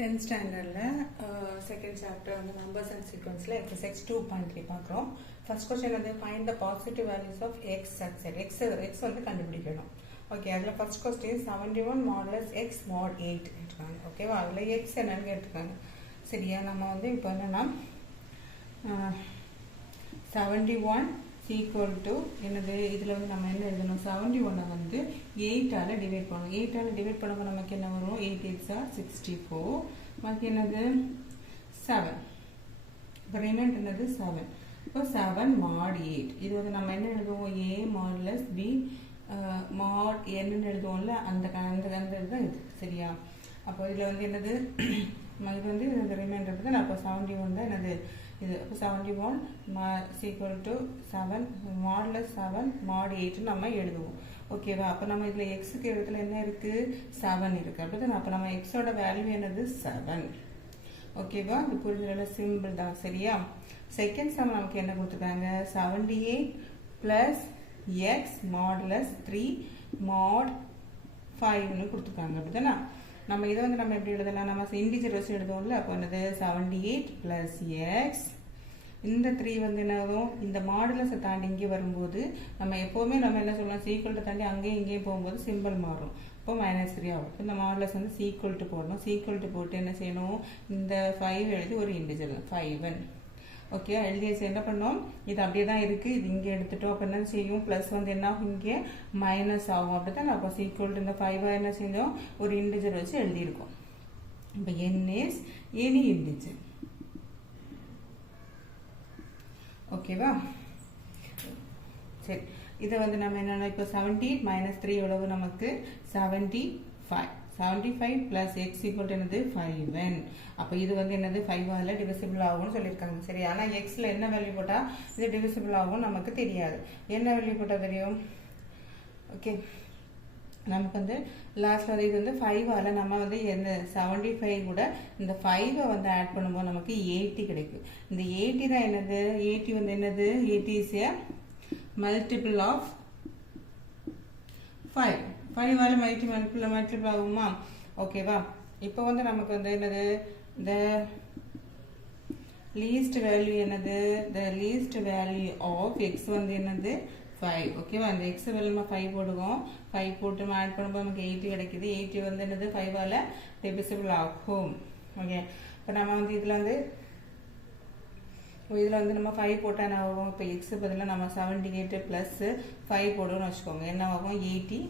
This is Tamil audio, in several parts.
10th ஸ்டாண்டர்டில் செகண்ட் சாப்டர் வந்து நம்பர்ஸ் அண்ட் சீக்வன்ஸில் எக்ஸசைஸ் 2.3 பார்க்குறோம். ஃபர்ஸ்ட் கொஸ்டின் வந்து find the positive values of x at set. X வந்து கண்டுபிடிக்கணும். ஓகே, அதில் first question 71 modulus x mod 8 இருக்காங்க. ஓகேவா, அதில் எக்ஸ் என்னன்னு கேட்டிருக்காங்க. சரியா, நம்ம வந்து இப்போ என்னென்னா 71 ஈக்குவல் டு என்னது, இதில் வந்து நம்ம என்ன எழுதணும், 71 வந்து 8ஆல் டிவைட் பண்ணணும். 8ஆல் டிவைட் பண்ணும்போது நமக்கு என்ன வரும், 8 8s are 64. நமக்கு என்னது 7. இப்போ ரிமைண்டர் என்னது 7. இப்போ 7 mod 8. இது வந்து நம்ம என்ன எழுதுவோம், a மாடுலஸ் b mod என்னன்னு எழுதுவோம்ல, அந்த இதுதான் இது. சரியா, அப்போ இதில் வந்து என்னது, இது வந்து இந்த ரிமைண்டர் தான். அப்போ 71 தான் என்னது இது. அப்போ 71 ஈக்குவல் டு 7 மாடுலஸ் 7 mod 8 நம்ம எழுதுவோம். ஓகேவா, அப்போ நம்ம இதில் எக்ஸுக்கு இடத்துல என்ன இருக்குது, 7 இருக்குது. அப்படிதான். அப்போ நம்ம எக்ஸோட வேல்யூ என்னது 7. ஓகேவா, இது புரிஞ்சல சிம்பிள் தான். சரியா, செகண்ட் சம் நமக்கு என்ன கொடுத்துருக்காங்க, 78 பிளஸ் எக்ஸ் மாடுலஸ் 3 mod 5ன்னு கொடுத்துருக்காங்க. அப்படிதானே, நம்ம இதை வந்து நம்ம எப்படி எழுதலாம், நம்ம இண்டிஜர் வச்சு எழுதுவோம்ல. அப்போ என்னது 78 பிளஸ் எக்ஸ், இந்த 3 வந்து என்ன ஆகும், இந்த மாடுலஸை தாண்டி இங்கே வரும்போது நம்ம எப்போவுமே நம்ம என்ன சொல்லலாம், சீக்வல்ட்டை தாண்டி அங்கேயும் இங்கேயும் போகும்போது சிம்பிள் மாறும். இப்போ -3 ஆகும். இந்த மாடுலஸ் வந்து சீக்வல்ட்டு போடணும். சீக்வல்ட்டு போட்டு என்ன செய்யணும், இந்த 5 எழுதி ஒரு இண்டிஜர் 5. ஓகே, எழுதியாச்சு. என்ன பண்ணோம், இது அப்படியே தான் இருக்குது. இது இங்கே எடுத்துட்டோம். அப்போ என்ன செய்யும், ப்ளஸ் வந்து என்ன ஆகும், இங்கே மைனஸ் ஆகும். அப்படி தான் அப்போ சீக்வல் இந்த 5 என்ன செஞ்சோம், ஒரு இண்டிஜர் வச்சு எழுதியிருக்கோம். இப்போ n இஸ் எனி இண்டிஜர். ஓகேவா, சரி. இதை வந்து நம்ம என்னென்னா இப்போ 78 - 3 எவ்வளவு நமக்கு 75. 75 பிளஸ் எக்ஸ் ஈக்குவல் என்னது 5n. அப்போ இது வந்து என்னது 5ஆல் டிவிசிபிள் ஆகும்னு சொல்லியிருக்காங்க. சரி, ஆனால் எக்ஸில் என்ன வேல்யூ போட்டால் இது டிவிசிபிள் ஆகும் நமக்கு தெரியாது. என்ன வேல்யூ போட்டால் தெரியும். ஓகே, நமக்கு வந்து லாஸ்ட்டில் வந்து இது வந்து 5ஆல் நம்ம வந்து என்ன 75 கூட இந்த 5ஐ வந்து ஆட் பண்ணும்போது நமக்கு 80 கிடைக்கும். இந்த 80 தான் என்னது, 80 வந்து என்னது, 80 இஸ் ஏ மல்டிபிள் ஆஃப் 5. 5ஆல் மல்டிபிள் ஆகுமா. ஓகேவா, இப்போ வந்து நமக்கு வந்து என்னது, the least value என்னது, the least value of x வந்து என்னது 5. ஓகேவா, அந்த x வேல்யூ நம்ம 5 போடுவோம். 5 போட்டு நம்ம ஆட் பண்ணும்போது நமக்கு 80 கிடைக்குது. 80 வந்து என்னது 5ஆல் டிவிசிபிள் ஆகும். ஓகே, இப்போ நம்ம வந்து இதில் வந்து நம்ம 5 போட்டால் என்ன ஆகும், இப்போ எக்ஸு பதிலாக நம்ம 78 ப்ளஸ் 5 போடுவோம்னு வச்சுக்கோங்க. என்ன ஆகும், 83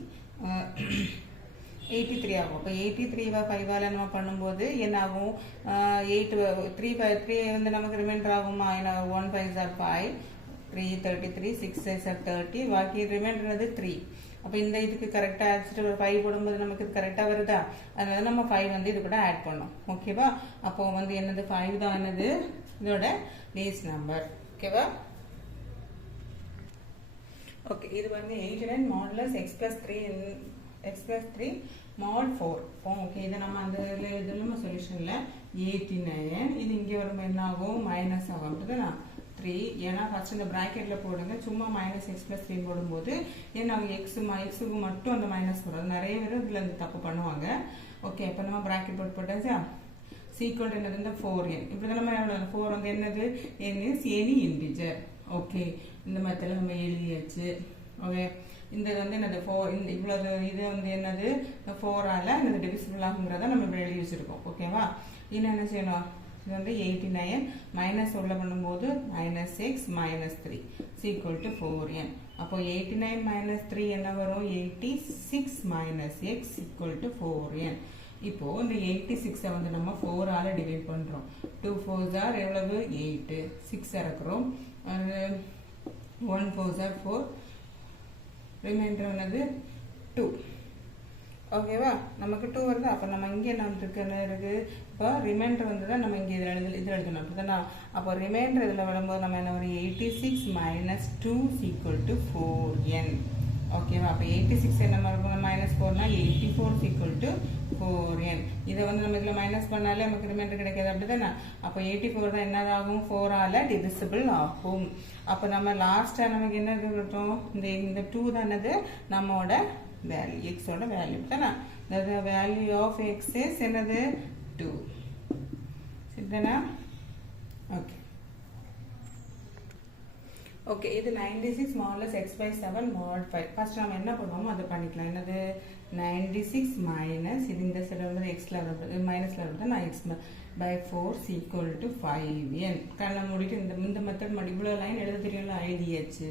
ஆகும். இப்போ 83 5ஆல் நம்ம பண்ணும்போது என்ன ஆகும், 3 வந்து நமக்கு ரிமைண்டர் ஆகுமா, என்ன 1 5s are 5, 3 33, 6 6s are 30, பாக்கி ரிமைண்டர் 3. அப்போ இந்த இதுக்கு கரெக்டாக அடிச்சுட்டு ஒரு 5 போடும்போது நமக்கு இது கரெக்டாக வருதா, அதனால நம்ம 5 வந்து இது கூட ஆட் பண்ணோம். ஓகேவா, அப்போ வந்து என்னது 5 தான் என்னது இதோட லீஸ்ட் நம்பர். ஓகேவா, ஓகே. இது வந்து 89 modulus x plus 3 mod 4. Okay, இதை நம்ம அந்த இதில் நம்ம சொல்யூஷனில் 89, இது இங்கே வரும்போது என்ன ஆகும், மைனஸ் ஆகும். அப்படிதான் 3, ஏன்னா ஃபர்ஸ்ட் இந்த ப்ராக்கெட்டில் போடுங்க. சும்மா -x plus 3 போடும்போது ஏன்னா அவங்க எக்ஸுக்கு மட்டும் அந்த மைனஸ் போடுறது நிறைய பேர் இதில் இந்த தப்பு பண்ணுவாங்க. ஓகே, இப்போ நம்ம ப்ராக்கெட் போட்டாச்சா. சீக்வல் என்னது இந்த 4n. இப்படி தான் நம்ம 4 வந்து என்னது, n is any integer. Okay, இந்த மெத்தடில் நம்ம எழுதியாச்சு. ஓகே, இந்த இது வந்து என்னது 4, இந்த இவ்வளோ இது வந்து என்னது 4ஆல் என்னது டிவிசிபிள் ஆகுங்கிறத நம்ம இப்படி எழுதி வச்சுருக்கோம். ஓகேவா, இன்னும் என்ன செய்யணும், இது வந்து 89 மைனஸ் உள்ள பண்ணும்போது -6 -3 ஈக்குவல் டு 4n. அப்போ 89 - 3 என்ன வரும், 86 - x ஈக்குவல் டு 4n. இப்போ இந்த 86 வந்து நம்ம 4ஆல் டிவைட் பண்ணுறோம். 2 4s are எவ்வளவு 8, 6 இறக்குறோம், 1 4s are 4, ரிமைண்டர் என்னது 2. ஓகேவா, நமக்கு 2 வருது. அப்போ நம்ம இங்கே என்ன இருக்கு, இப்போ ரிமைண்டர் வந்து தான் நம்ம இங்கே இதில் எழுதணும். அப்படி தானே, அப்போ ரிமைண்டர் இதில் வரும்போது நம்ம என்ன வரும், 86 - 2 ஈக்குவல் டு 4n. ஓகேவா, அப்போ 86 என்ன இருக்கும், -4னா 84 ஈக்குவல் டு 4n. இதை வந்து நம்ம இதில் மைனஸ் பண்ணாலே நமக்கு ரிமைண்டர் கிடைக்காது. அப்படி தானே, அப்போ 84 தான் என்னதாகும், 4ஆல் டிவிசிபிள் ஆகும். அப்போ நம்ம லாஸ்ட்டாக நமக்கு என்ன இருக்கட்டும், இந்த 2 தானது நம்மோட வேல்யூ, எக்ஸோட வேல்யூ தானே. the value of x is என்னது 2. அப்படின்னா ஓகே ஓகே இது 96 modulus x by 7 mod 5 first நம்ம என்ன பண்ணுவோமோ அதை பண்ணிக்கலாம் என்னது 96 மைனஸ் இது இந்த சைடு வந்து x ல வருது மைனஸ்ல வருது நான் x by 4 equal to 5n கண்ணை மூடிட்டு இந்த மெத்தட் மாதிரி இவ்வளவு லைன் எழுத தெரியும்ல எழுதியாச்சு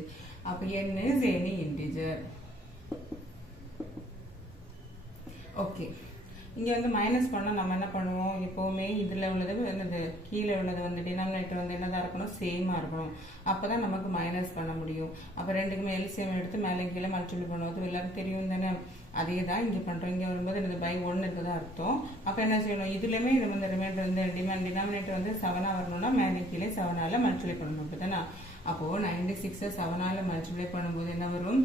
அப்ப n is any integer okay இங்க வந்து மைனஸ் பண்ணா நம்ம என்ன பண்ணுவோம் எப்பவுமே இதுல உள்ளது என்னது கீழே உள்ளது வந்து டினாமினேட்டர் வந்து என்னதா இருக்கணும் சேமா இருக்கணும் அப்பதான் நமக்கு மைனஸ் பண்ண முடியும் அப்ப ரெண்டுக்குமே எல்சிஎம் எடுத்து மேலே கீழே மல்டிப்ளை பண்ணுவது எல்லாரும் தெரியும் தானே அதே தான் இங்க பண்றோம் இங்க வரும்போது என்னது பை 1 இருக்குதா அர்த்தம் அப்ப என்ன செய்யணும் இதுலயுமே இது வந்து ரிமைண்டர் இந்த டினாமினேட்டர் வந்து 7 வரணும்னா மேலே கீழே 7 ஆல மல்டிப்ளை பண்ணணும் அப்படிதானே அப்போ 96 7 ஆல மல்டிப்ளை பண்ணும்போது என்ன வரும்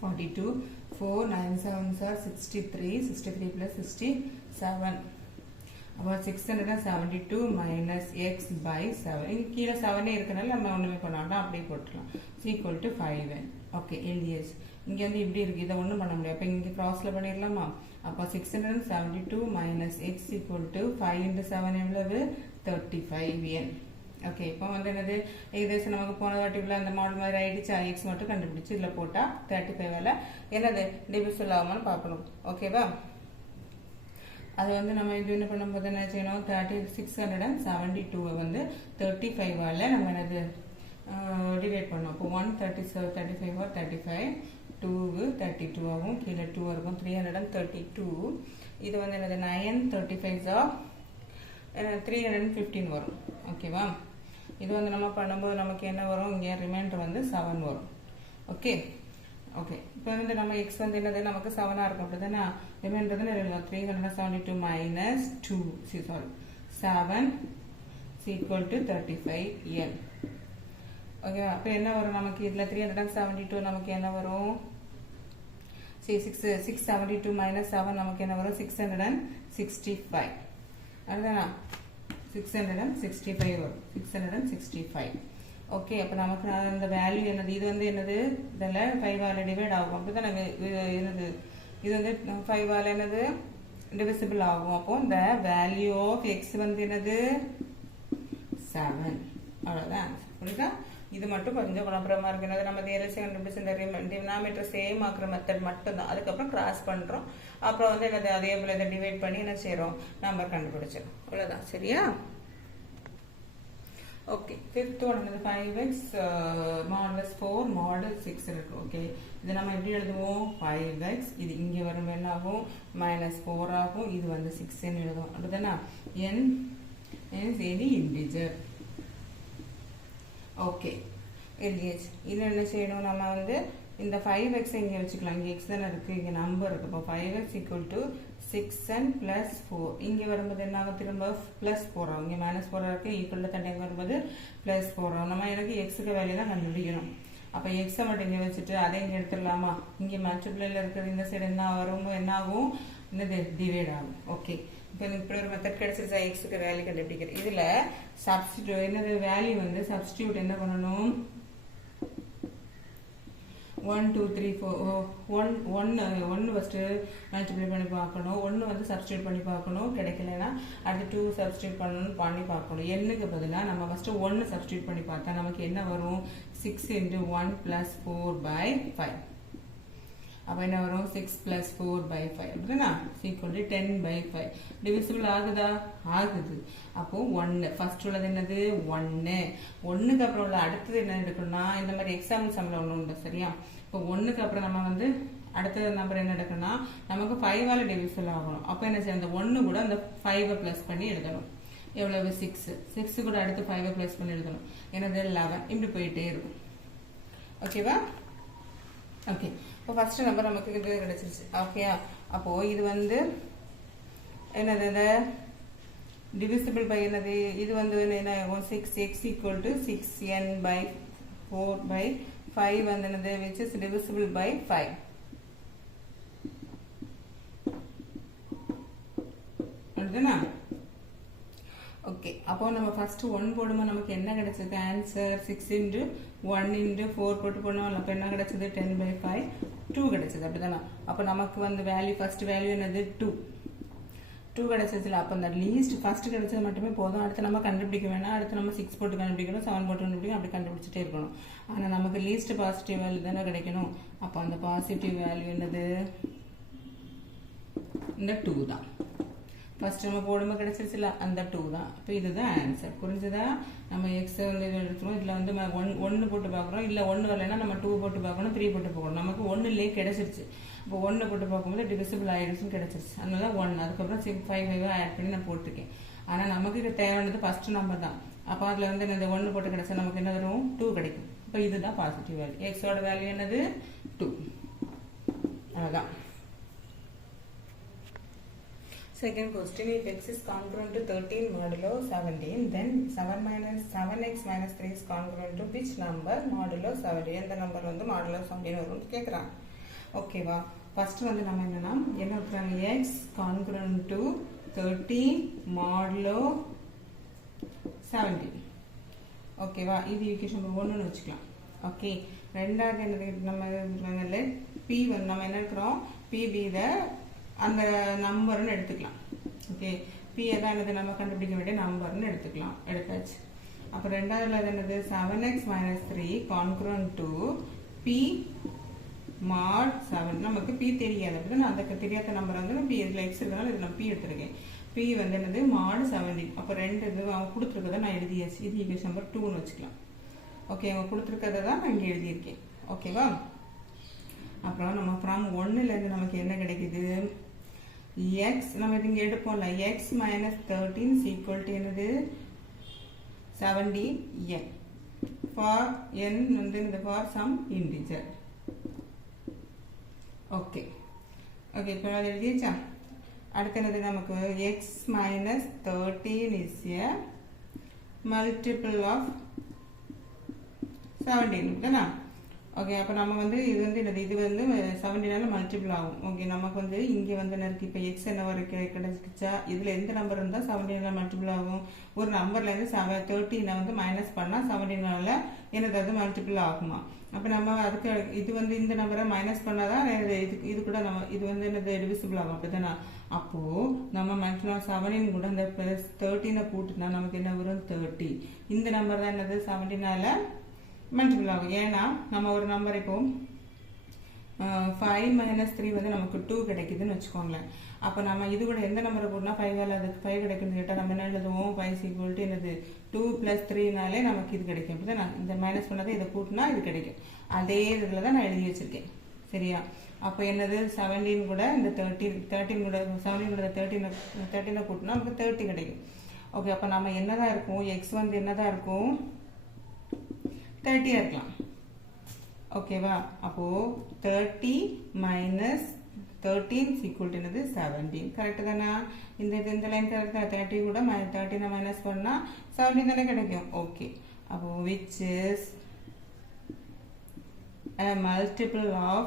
42 4 9 7 are 63 63 plus 67 about 672 minus x by 7 இங்க கீழ 7 இருக்கனால நம்ம ஒண்ணுமே பண்ண வேண்டாம் அப்படியே போட்டுறலாம் equal to 5n okay LDH இங்க வந்து இப்படி இருக்கு இத ஒண்ணும் பண்ண முடியாது அப்ப இங்க கிராஸ்ல பண்ணிரலாமா அப்ப 672 minus x equal to 5 into 7 எவ்வளவு 35n ஓகே இப்போ வந்து என்னது ஏகദേശம் நமக்கு போன வாட்டில அந்த மாடல் மாதிரி ஆயிடுச்சு x மட்டும் கண்டுபிடிச்சு இதுல போட்டா 35 ல என்னது டிவிசிபிள் ஆகுமான்னு பார்க்கணும் ஓகேவா அது வந்து நம்ம இது என்ன பண்ணும்போது என்ன செய்யணும் 672 வந்து 35 ஆல நம்ம என்னது டிவைட் பண்ணோம் அப்போ 137 35 or 35 2 32 ஆகும் கீழே 2 இருக்கும் 332 இது வந்து என்னது 9 35 315 வரும் ஓகேவா இது வந்து நம்ம பண்ணும்போது நமக்கு என்ன வரும் இங்க ரிமைண்டர் வந்து 7 வரும் ஓகே ஓகே இப்போ வந்து நம்ம x வந்து என்னது நமக்கு 7 ஆ இருக்கும் அப்படிதானே ரிமைண்டர் தான எழுதலாம் 372 minus 2 sorry 7 is equal to 35n okay அப்ப என்ன வரும் நமக்கு இதுல 372 நமக்கு என்ன வரும் 672 minus 7 நமக்கு என்ன வரும் 665 அதுதானா 665 வரும் 665 ஓகே அப்ப நமக்கு அந்த வேல்யூ என்னது இது வந்து என்னது இதல 5 ஆல டிவைட் ஆகும் அப்பதான் என்னது இது வந்து 5 ஆல என்னது டிவிசிபிள் ஆகும் அப்போ the value of x வந்து என்னது 7 அவ்வளவுதான் புரியுதா இது மட்டும் கொஞ்சம் குழப்பமா இருக்கு நம்ம எல்சிஎம் கண்டுபிடிச்சு இந்த டினாமினேட்டர் சேம் ஆக்குற மெத்தட் மட்டும் தான் அதுக்கு அப்புறம் கிராஸ் பண்றோம் அப்புறம் வந்து என்னது அதே போல இத டிவைட் பண்ணி என்ன செய்றோம் நம்பர் கண்டுபிடிச்சோம் அவ்வளவுதான் சரியா okay fifth one is 5x modulus 4 model 6 இருக்கு ஓகே இது நம்ம எப்படி எழுதுவோம் 5x இது இங்க வரும் என்ன ஆகும் -4 ஆகும் இது வந்து 6 ன்னு எழுதுவோம் அப்படிதானே n is any integer okay LDH இது என்ன செய்யணும் நம்ம வந்து இந்த 5x இங்க வச்சுக்கலாம் இங்க x தான இருக்கு இங்க நம்பர் இருக்கு அப்ப 5x equal to 6n plus 4 இங்க வரும்போது என்ன ஆகும் திரும்ப plus 4 ஆகும் இங்க -4 இருக்கு equal to தண்டை வரும்போது plus 4 ஆகும் நம்ம எனக்கு x க்கு வேல்யூ தான் கண்டுபிடிக்கணும் அப்ப x மட்டும் இங்க வச்சிட்டு அதை இங்க எடுத்துடலாமா இங்க மல்டிப்ளைல இருக்கிற இந்த சைடு என்ன வரும் என்ன ஆகும் இந்த டிவைட் ஆகும் ஓகே இப்போ இப்படி ஒரு மெத்தட் கிடைச்சிருச்சா x க்கு வேல்யூ கண்டுபிடிக்கிறது இதுல சப்ஸ்டிட்யூட் என்னது வேல்யூ வந்து சப்ஸ்டிட்யூட் என்ன பண்ணனும் 1 2 3 4 1 ஃபர்ஸ்ட் மல்டிப்ளை பண்ணி பார்க்கணும் 1 வந்து சப்ஸ்டிட்யூட் பண்ணி பார்க்கணும் கிடைக்கலனா அடுத்து 2 சப்ஸ்டிட்யூட் பண்ணி பார்க்கணும் n க்கு பதிலா நம்ம ஃபர்ஸ்ட் 1 சப்ஸ்டிட்யூட் பண்ணி பார்த்தா நமக்கு என்ன வரும் 6 into 1 plus 4 by 5 அப்ப என்ன வரும் 6 plus 4 by 5 அப்படினா equal to 10 by 5 டிவிசிபிள் ஆகுதா ஆகுது அப்போ 1 ஃபர்ஸ்ட் உள்ளது என்னது 1 1க்கு அப்புறம் உள்ள அடுத்து என்ன எடுக்கணும்னா இந்த மாதிரி எக்ஸாம்பிள் சம்ல ஒண்ணு உண்டு சரியா இப்போ 1க்கு அப்புறம் நம்ம வந்து அடுத்த நம்பர் என்ன எடுக்கணும்னா நமக்கு 5 ஆல டிவிசிபிள் ஆகணும் அப்ப என்ன செய்யணும் அந்த 1 கூட அந்த 5 பிளஸ் பண்ணி எழுதணும் எவ்வளவு 6 கூட அடுத்து 5 பிளஸ் பண்ணி எழுதணும் என்னது 11 இப்படி போயிட்டே இருக்கும் ஓகேவா ஓகே இப்போ ஃபர்ஸ்ட் நம்பர் நமக்கு இது கிடைச்சிருச்சு ஓகேயா அப்போ இது வந்து என்னது இந்த divisible by என்னது இது வந்து என்ன 6x equal to 6n by 4 by 5 வந்து என்னது which is divisible by 5 அதுனா ஓகே அப்போ நம்ம ஃபர்ஸ்ட் 1 போடும்போது நமக்கு என்ன கிடைச்சது ஆன்சர் 6 into 1 into 4 போட்டு போனோம் அப்ப என்ன கிடைச்சது 10 by 5 2 கிடைச்சது அப்படிதானா அப்ப நமக்கு வந்து வேல்யூ ஃபர்ஸ்ட் வேல்யூ என்னது 2 2 கிடைச்சதுல அப்போ அந்த லீஸ்ட் ஃபர்ஸ்ட் கிடைச்சது மட்டுமே போதும். அடுத்து நம்ம கண்டுபிடிக்க வேணாம். அடுத்து நம்ம 6 போட்டு கண்டுபிடிக்கணும், 7 போட்டு கண்டுபிடிக்கணும், அப்படி கண்டுபிடிச்சிட்டே இருக்கணும். ஆனால் நமக்கு லீஸ்ட் பாசிட்டிவ் வேல்யூ தானே கிடைக்கணும். அப்போ அந்த பாசிட்டிவ் வேல்யூ என்னது? இந்த 2 தான். ஃபர்ஸ்ட் நம்ம போடும்போது கிடைச்சிருச்சுல அந்த 2 தான். அப்போ இதுதான் ஆன்சர். புரிஞ்சுதா? நம்ம எக்ஸ் வந்து எடுத்துருவோம். இதில் வந்து 1 போட்டு பார்க்குறோம். இல்லை 1 வரலைன்னா நம்ம 2 போட்டு பார்க்கணும், 3 போட்டு பார்க்கணும். நமக்கு 1 கிடைச்சிருச்சு. இப்போ 1 போட்டு பார்க்கும்போது டிவிசிபிள் ஆயிடுச்சுன்னு கிடைச்சிருச்சு. அதனால 1. அதுக்கப்புறம் 5 ஆட் பண்ணி நான் போட்டிருக்கேன். ஆனால் நமக்கு இது தேவையானது ஃபர்ஸ்ட் நம்பர் தான். அப்போ அதில் வந்து இந்த 1 போட்டு கிடைச்சா நமக்கு என்ன வரும்? 2 கிடைக்கும். இப்போ இதுதான் பாசிட்டிவ் வேல்யூ. எக்ஸோட வேல்யூ என்னது? 2. அதான். Second question, if x is congruent to 13 modulo 17, then 7x minus 3 is congruent to which number modulo 17? எந்த நம்பர் வந்து modulo 17 வரும்னு கேட்குறாங்க. ஓகேவா? ஃபர்ஸ்ட் வந்து நம்ம என்ன விட்டுறாங்க? x congruent to 13 modulo 17. ஓகேவா? இது ஈக்குவேஷன் நம்பர் 1ன்னு வச்சுக்கலாம். ஓகே. ரெண்டாவது என்ன நம்ம let p வந்து நம்ம என்ன இருக்கிறோம்? p be the அந்த நம்பர்னு எடுத்துக்கலாம். ஓகே. பி எதான் என்னது? நம்ம கண்டுபிடிக்க வேண்டிய நம்பர்னு எடுத்துக்கலாம். எடுத்தாச்சு. அப்போ ரெண்டாவதுல என்னது? 7x minus 3 congruent to p mod 7. நமக்கு p தெரியாது. அப்படி நான் அந்த தெரியாத நம்பர் வந்து p இதில் x இருக்கிறனால இது நான் p எடுத்துருக்கேன். p வந்து என்னது? mod 17. அப்போ ரெண்டு இது அவங்க கொடுத்துருக்கதை நான் எழுதியாச்சு. இது ஈக்குவேஷன் நம்பர் 2ன்னு வச்சுக்கலாம். ஓகே. அவங்க கொடுத்துருக்கதை தான் நான் இங்கே எழுதியிருக்கேன். ஓகேவா? அப்புறம் நம்ம ஃப்ரம் 1லேருந்து நமக்கு என்ன கிடைக்குது? x நம்ம இங்கே எடுப்போம்ல, x minus 13 is equal to என்னது? 17n. for n வந்து இந்த for some integer. Okay. Okay. இப்போ அது எழுதியாச்சா? அடுத்து என்னது நமக்கு? x minus 13 is a multiple of 17 தானே? ஓகே. அப்போ நம்ம வந்து இது வந்து இது வந்து 17ஆல மல்டிபிள் ஆகும். ஓகே. நமக்கு வந்து இங்கே வந்து என்ன இருக்குது? இப்போ எக்ஸ் என்ன வரைக்கும் கிடைச்சிச்சா? இதில் எந்த நம்பர் இருந்தால் 17ஆல மல்டிபிள் ஆகும்? ஒரு நம்பர்லேருந்து 13 வந்து மைனஸ் பண்ணால் 17ஆல என்னது மல்டிபிள் ஆகுமா? அப்போ நம்ம அதுக்கு இது வந்து இந்த நம்பரை மைனஸ் பண்ணாதான் இது கூட நம்ம இது வந்து என்னது டிவிசிபிள் ஆகும். அப்படி தானே? அப்போது நம்ம மேக்ஸிமம் 17 கூட இந்த ப்ளஸ் 13 கூட்டினா நமக்கு என்ன வரும்? 30. இந்த நம்பர் தான் என்னது? 17ஆல மல்டிபிள் ஆகும். ஏன்னா நம்ம ஒரு நம்பர் இப்போ 5 minus 3 வந்து நமக்கு 2 கிடைக்குதுன்னு வச்சுக்கோங்களேன். அப்போ நம்ம இது கூட எந்த நம்பரை போட்டோம்னா 5ஆல் அதுக்கு 5 கிடைக்குதுன்னு கேட்டால் நம்ம என்ன எழுதுவோம்? 5 equal to என்னது? 2 plus 3னாலே நமக்கு இது கிடைக்கும். அப்படி தான் நான் இந்த மைனஸ் பண்ணதை இதை கூட்டினா இது கிடைக்கும். அதே இதில் தான் நான் எழுதி வச்சுருக்கேன். சரியா? அப்போ என்னது? 17 கூட இந்த 13 கூட 17 கூட 13 கூட்டினா நமக்கு 30 கிடைக்கும். ஓகே. அப்போ நம்ம என்னதான் இருக்கும்? எக்ஸ் வந்து என்னதான் இருக்கும்? 30 இருக்கலாம். ஓகேவா? அப்போ 30 minus 13 equal to என்னது? 17. கரெக்ட் தானா? இந்த லைன் கரெக்டா? 30 கூட 13 மைனஸ் பண்ணா 17 தானே கிடைக்கும். ஓகே. அப்போ which is a multiple of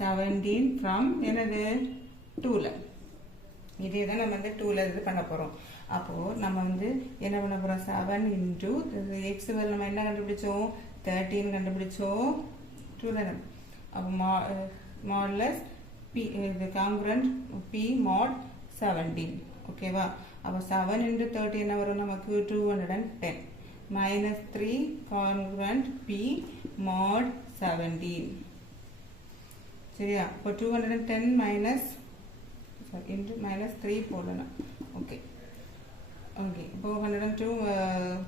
17 from என்னது? 2ல. இதே தான் நம்ம வந்து 2ல இது பண்ண போறோம். அப்போ நம்ம வந்து என்ன பண்ண போறோம்? 7 into x நம்ம என்ன கண்டுபிடிச்சோம்? 13 கண்டுபிடிச்சோம். 2 தானே? அப்போ மாடுலஸ் p இது காங்கிரண்ட் p mod 17. ஓகேவா? அப்போ 7 into 30 என்ன வரும் நமக்கு? 210 minus 3 congruent p mod 17. சரியா? இப்போ 210 minus into minus 3 போடணும். ஓகே. ஓகே. இப்போ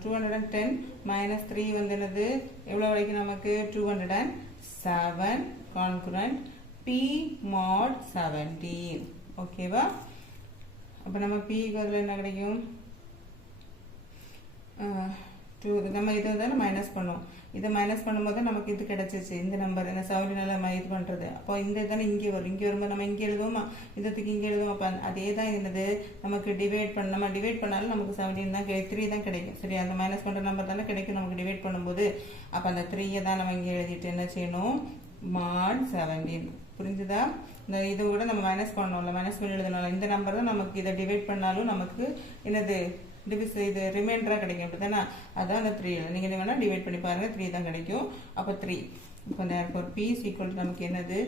210 minus 3 வந்து என்னது? எவ்வளோ வரைக்கும் நமக்கு? 207 congruent p mod 17. ஓகேவா? அப்போ நம்ம p க்கு என்ன கிடைக்கும்? நம்ம இதை வந்து மைனஸ் பண்ணுவோம். இதை மைனஸ் பண்ணும்போது நமக்கு இது கிடைச்சிச்சு. இந்த நம்பர் என்ன 17ஆல இது பண்ணுறது. அப்போ இந்த தானே இங்கே வரும். இங்கே வரும்போது நம்ம இங்கே எழுதுவோமா? இதுக்கு இங்கே எழுதுவோம். அப்போ அதே தான் என்னது? நமக்கு டிவைட் பண்ண நம்ம டிவைட் பண்ணாலும் நமக்கு 17 தான் 3 தான் கிடைக்கும். சரி? அந்த மைனஸ் பண்ணுற நம்பர் தானே கிடைக்கும் நமக்கு டிவைட் பண்ணும்போது. அப்போ அந்த 3 தான் நம்ம இங்கே எழுதிட்டு என்ன செய்யணும்? mod 17. புரிஞ்சுதா? இந்த இதை கூட நம்ம மைனஸ் பண்ணோம்ல, மைனஸ் பண்ணி எழுதணும். இந்த நம்பர் தான் நமக்கு இதை டிவைட் பண்ணாலும் நமக்கு என்னது? இது ரிமைண்டராக கிடைக்கும். அப்படி தானே? அதான் அந்த 3. நீங்கள் இது வேணால் டிவைட் பண்ணி பாருங்கள். 3 தான் கிடைக்கும். அப்போ 3. இப்போ therefore p is equal to நமக்கு என்னது?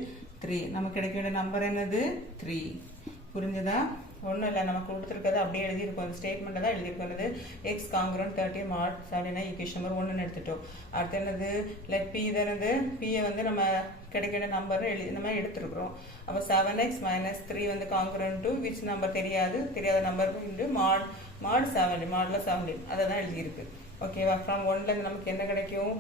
3. நமக்கு கிடைக்க வேண்டிய நம்பர் என்னது? 3. புரிஞ்சுதா? ஒன்றும் இல்லை, நமக்கு கொடுத்துருக்கிறது அப்படியே எழுதியிருக்கோம். அந்த ஸ்டேட்மெண்ட்டை தான் எழுதியிருக்கிறது. X congruent 30 mod 79 equation number 1ன்னு எடுத்துட்டோம். அடுத்து என்னது, லெட் பி தானது, பியை வந்து நம்ம கிடைக்கிற நம்பர் இந்த மாதிரி எடுத்துருக்குறோம். அப்போ 7x - 3 வந்து காங்கிரன் டு விச் நம்பர் தெரியாத நம்பர் இன்டு mod 70 மாடில் 17 அதை தான் எழுதியிருக்கு. ஓகேவா? ஃப்ரம் 1லேருந்து நமக்கு என்ன கிடைக்கும்,